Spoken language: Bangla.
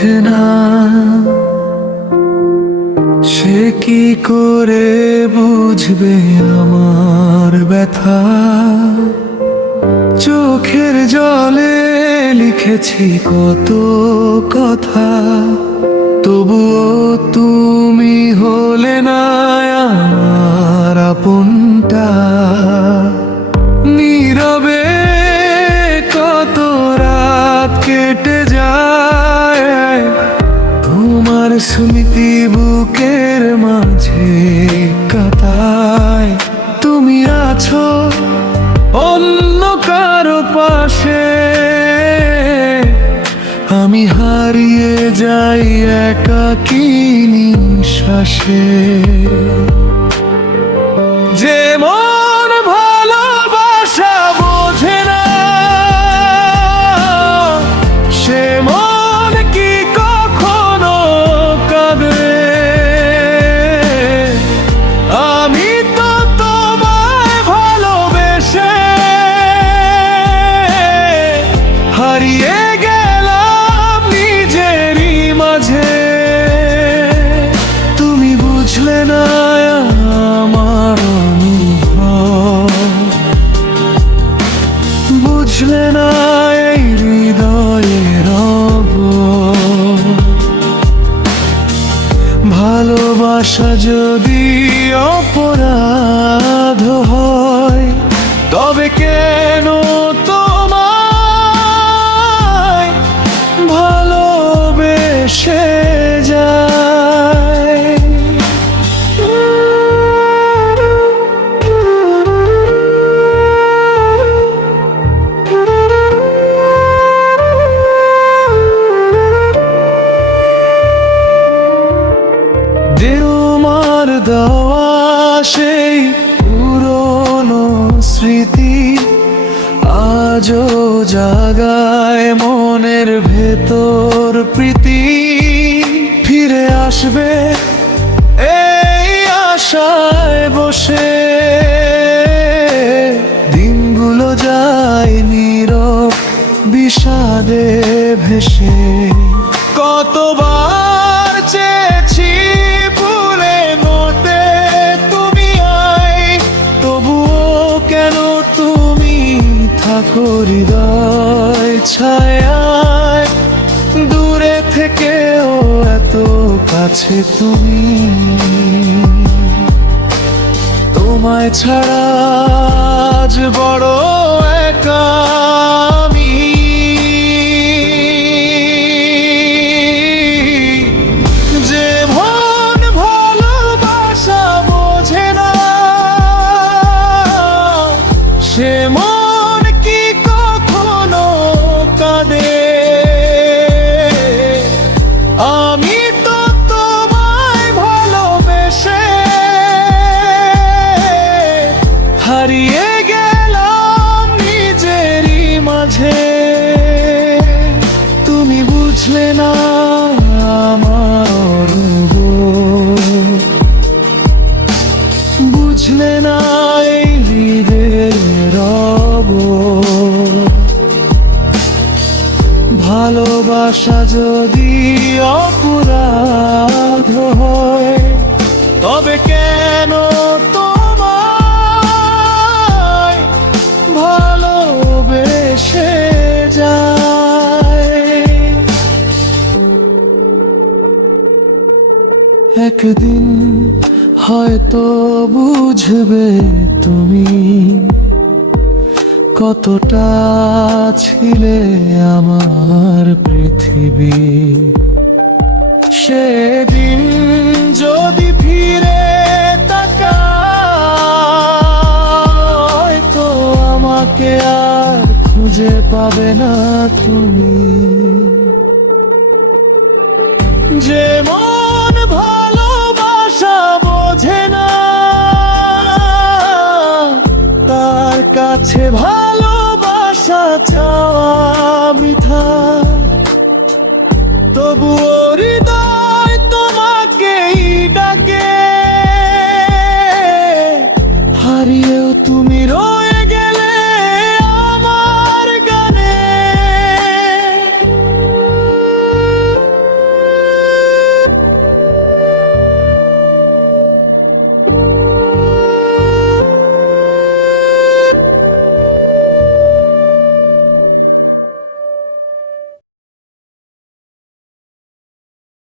বোঝে না, সে কি করে বুঝবে আমার ব্যথা। চোখের জলে লিখেছি কত কথা, তবুও তুমি হলে না আমার আপনটা। নীরবে কত রাত কেটে যায়, তোমার স্মৃতি বুকের মাঝে কাটায়। তুমি আছো অন্য কারো পাশে, আমি হারিয়ে যাই একাকী নিঃশ্বাসে। যে মন ভালোবাসা বোঝে না, সে মন কি কখনো কাঁদে? আমি তো তোমায় ভালোবেসে হারিয়ে গেলাম নিজেরই মাঝে। তুমি বুঝলে না আমার অনুভব, বুঝলে না এই হৃদয়ের রব। ভালোবাসা যদি অপরাধ হয়, তবে কেন তোমায় ভালোবেসে যায়? তোমার দেওয়া সেই পুরনো স্মৃতি আজও জাগায় মনের ভেতর প্রীতি। ফিরে আসবে এই আশায় বসে, দিনগুলো যায় নীরব বিষাদে ভেসে। কতবার চেয়েছি ভুলে মতে তুমি আই, তবুও কেন তুমি থাকো হৃদয় ছায়ায়। দূরে থেকেও এত কাছে তুমি, তোমায় ছাড়া আজ বড় একা আমি। যে মন ভালোবাসা বোঝে না, সে মন কি কখনো কাঁদে? আমি তো তোমায় ভালোবেসে হারিয়ে গেলাম নিজেরই মাঝে। তুমি বুঝলে না আমার অনুভব, বুঝলে না এই হৃদয়ের রব। ভালোবাসা যদি অপরাধ হয়, তবে কেন তোমায় ভালোবেসে যায়? একদিন হয়তো বুঝবে তুমি কতটা ছিলে আমার পৃথিবী। সেদিন যদি ফিরে তাকাই, তো আমাকে আর খুঁজে পাবে না তুমি। যে মন ভালোবাসা বোঝে না, তার কাছে ভালোবাসা চাওয়া বৃথা। তবুও